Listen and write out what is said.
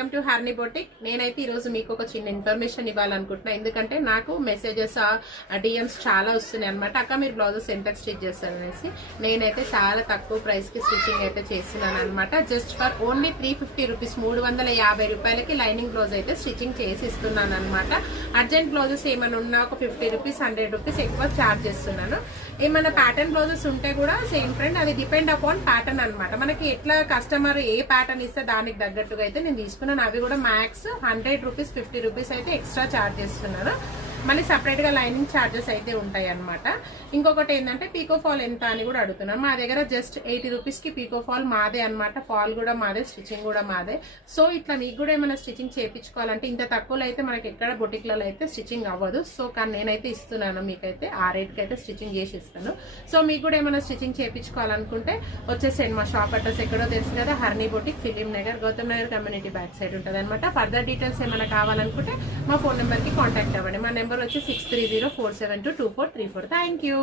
Welcome to హర్ని boutique. నేనైతే ఈరోజు మీకు ఒక చిన్న ఇన్ఫర్మేషన్ ఇవ్వాలనుకుంటున్నా. ఎందుకంటే నాకు మెసేజెస్ డిఎమ్స్ చాలా వస్తున్నాయి అనమాట. అక్క మీరు బ్లౌజెస్ ఎంత స్టిచ్ చేస్తారనేసి. నేనైతే చాలా తక్కువ ప్రైస్ కి స్టిచ్చింగ్ అయితే చేస్తున్నాను అనమాట. జస్ట్ ఫర్ ఓన్లీ 350 రూపీస్, 350 రూపాయలకి లైనింగ్ బ్లౌజ్ అయితే స్టిచ్చింగ్ చేసి ఇస్తున్నాను అనమాట. అర్జెంట్ బ్లౌజెస్ ఏమైనా ఉన్నా ఒక 50 రూపీస్ 100 రూపీస్ ఎక్కువ ఛార్జ్ చేస్తున్నాను. ఏమైనా ప్యాటర్న్ బ్లౌజెస్ ఉంటే కూడా సేమ్ ఫ్రెండ్, అది డిపెండ్ అపాన్ ప్యాటర్న్ అనమాట. మనకి ఎట్లా కస్టమర్ ఏ ప్యాటర్న్ ఇస్తే దానికి తగ్గట్టుగా అయితే నేను తీసుకున్నాను. అవి కూడా మ్యాక్స్ 100 రూపీస్ 50 రూపీస్ అయితే ఎక్స్ట్రా ఛార్జ్ చేస్తున్నాను. మళ్ళీ సపరేట్ గా లైనింగ్ ఛార్జెస్ అయితే ఉంటాయి అనమాట. ఇంకొకటి ఏంటంటే పీకో ఫాల్ ఎంత అని కూడా అడుగుతున్నాను. మా దగ్గర జస్ట్ 80 రూపీస్ కి పీకో ఫాల్ మాదే అనమాట. ఫాల్ కూడా మాదే, స్టిచ్చింగ్ కూడా మాదే. సో ఇట్లా మీకు కూడా ఏమైనా స్టిచ్చింగ్ చేయించుకోవాలంటే ఇంత తక్కువలో అయితే మనకి ఎక్కడ బొటిక్లలో అయితే స్టిచ్చింగ్ అవ్వదు. సో కానీ నేనైతే ఇస్తున్నాను మీకైతే ఆ రేట్కి అయితే స్టిచ్చింగ్ చేసి ఇస్తాను. సో మీకు కూడా ఏమైనా స్టిచ్చింగ్ చేయించుకోవాలనుకుంటే వచ్చేసేయండి. మా షాప్ అడ్రస్ ఎక్కడో తెలుసు కదా, హర్ని boutique, Film Nagar, Gautam Nagar community back side ఉంటుంది అనమాట. ఫర్దర్ డీటెయిల్స్ ఏమైనా కావాలనుకుంటే మా ఫోన్ నెంబర్ కి కాంటాక్ట్ అవ్వండి. మా నెంబర్ వచ్చి 6304722434. Thank you.